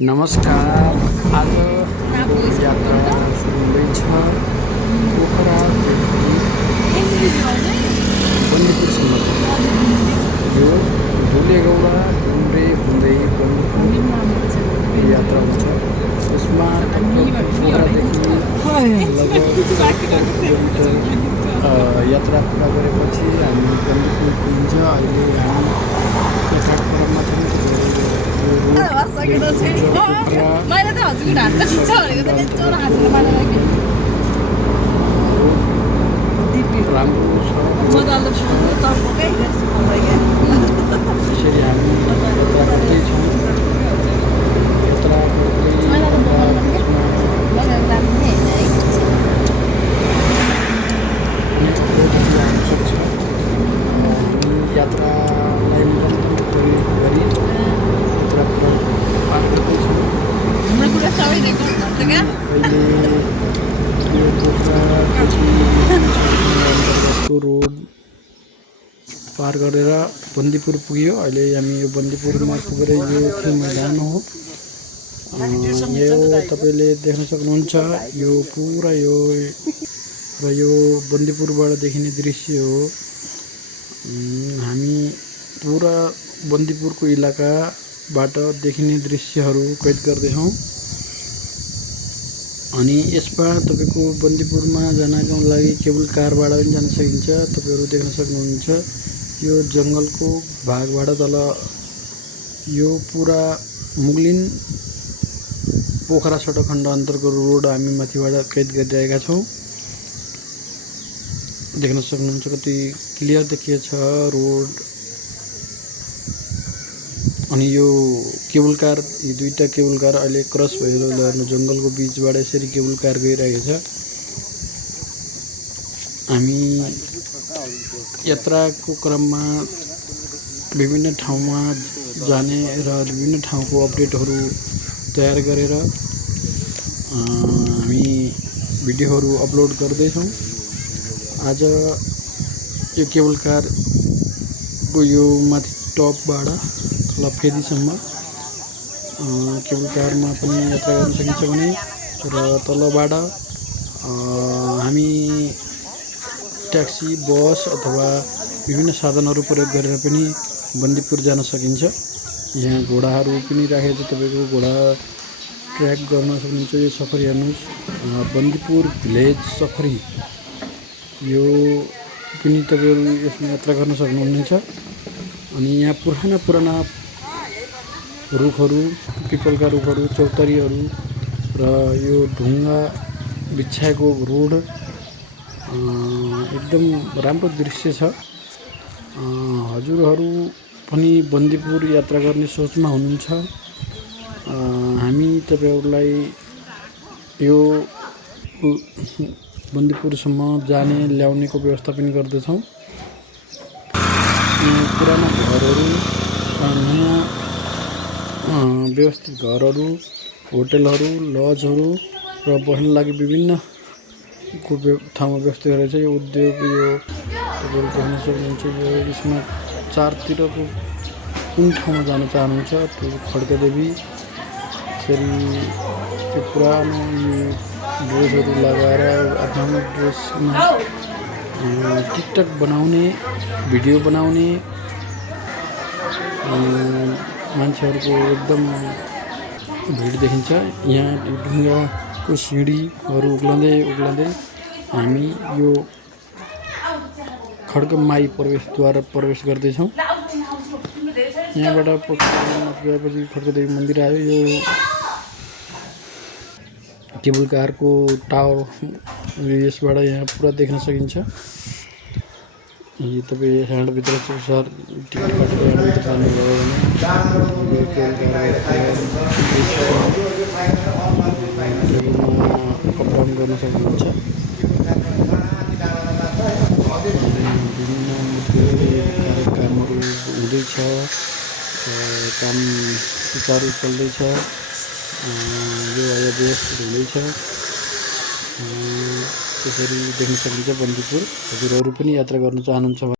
नमस्कार। आज यात्रा सुरु हुँदैछ पोखरादेखि बन्दीपुरसम्म। यो धुलेगौडा डुम्रे हुँदै बन्दीपुर यात्रा हुन्छ। यसमा पोखरादेखि लगभग 4 किलोमिटर यात्रा पुरा गरेपछि हामी बन्दीपुर पुगिन्छ। अहिले हामी यात्राक्रममा छौँ। मैले त हजुरको ढाड त छ भनेको त चोर हाँसेर मारेर कि राम्रो छ। म त अन्त तर्फकै त्यसरी हामी यात्रा गर्दैछौँ। यात्रा यात्रालाई निरन्तर गरी यात्रा पार गर्दैछौँ। हाम्रो कुरा सबै रेकर्ड हुन्छ क्या। अहिले यो पोखराको रोड पार गरेर बन्दीपुर पुग्यो। अहिले हामी यो बन्दीपुरमा पुगेर यो खेल मैदान हो। यो तपाईँले देख्न सक्नुहुन्छ। यो पुरा यो र यो बन्दीपुरबाट देखिने दृश्य हो। हामी पुरा बन्दीपुरको इलाकाबाट देखिने दृश्यहरू कैद गर्दैछौँ। अनि यसमा तपाईँको बन्दीपुरमा जानको लागि केबल कारबाट पनि जान सकिन्छ। तपाईँहरू देख्न सक्नुहुन्छ। यो जङ्गलको भागबाट तल यो पुरा मुगलिन पोखरा सडक खण्ड अन्तर्गत रोड हामी माथिबाट कैद गरिरहेका छौँ। देख्न सक्नुहुन्छ कति क्लियर देखिएछ रोड। अनि यो केबल कार, यी दुईटा केबल कार अहिले क्रस भएर जङ्गलको बिचबाट यसरी केबल कार गइरहेको छ। हामी यात्राको क्रममा विभिन्न ठाउँमा जाने र विभिन्न ठाउँको अपडेटहरू तयार गरेर हामी भिडियोहरू अपलोड गर्दैछौँ। आज यो केबल कारको यो माथि टपबाट तल फेदीसम्म केबल कारमा पनि यात्रा गर्न सकिन्छ भने र तलबाट हामी ट्याक्सी, बस अथवा विभिन्न साधनहरू प्रयोग गरेर पनि बन्दीपुर जान सकिन्छ। यहाँ घोडाहरू पनि राखेको छ। तपाईँको घोडा ट्र्याक गर्न सक्नुहुन्छ। यो सफरी हेर्नुहोस्, बन्दीपुर भिलेज सफरी। यो पनि तपाईँहरू यसमा यात्रा गर्न सक्नुहुनेछ। अनि यहाँ पुराना रुखहरू, पिपलका रुखहरू, चौतरीहरू र यो ढुङ्गा बिछ्याएको रोड एकदम राम्रो दृश्य छ। हजुरहरू पनि बन्दीपुर यात्रा गर्ने सोचमा हुनुहुन्छ। हामी तपाईँहरूलाई यो बन्दीपुरसम्म जाने ल्याउनेको व्यवस्था पनि गर्दछौँ। पुराना घरहरू, नयाँ व्यवस्थित घरहरू, होटलहरू, लजहरू र बस्न लागि विभिन्न ठाउँमा व्यवस्था गरेको छ। यो उद्योग यो तपाईँहरू देख्न सक्नुहुन्छ। यो यसमा चारतिरको कुन ठाउँमा जान चाहनुहुन्छ त्यो खड्कादेवी यसरी त्यो पुरानो ड्रेसहरू लगाएर आफ्नो ड्रेसमा टिकटक बनाउने, भिडियो बनाउने मान्छेहरूको एकदम भिड देखिन्छ। यहाँ ढुङ्गाको सिँढीहरू उक्लँदै हामी यो खड्कमाई प्रवेशद्वार प्रवेश गर्दैछौँ। यहाँबाट गएपछि खड्कदेवी मन्दिर आयो। यो केबल कारको टावर यसबाट यहाँ पुरा देख्न सकिन्छ। यो तपाईँ ह्यान्डभित्र सर टिकट काटेर ह्यान्डभित्र जानुभयो भने यो केबल कार अप डाउन गर्न सक्नुहुन्छ। विभिन्न कार्यक्रमहरू हुँदैछ। काम सुचारू चल्दैछ। यो व्यवस्थित हुँदैछ। त्यसरी देख्न सकिन्छ बन्दीपुर। हजुरहरू पनि यात्रा गर्न चाहनुहुन्छ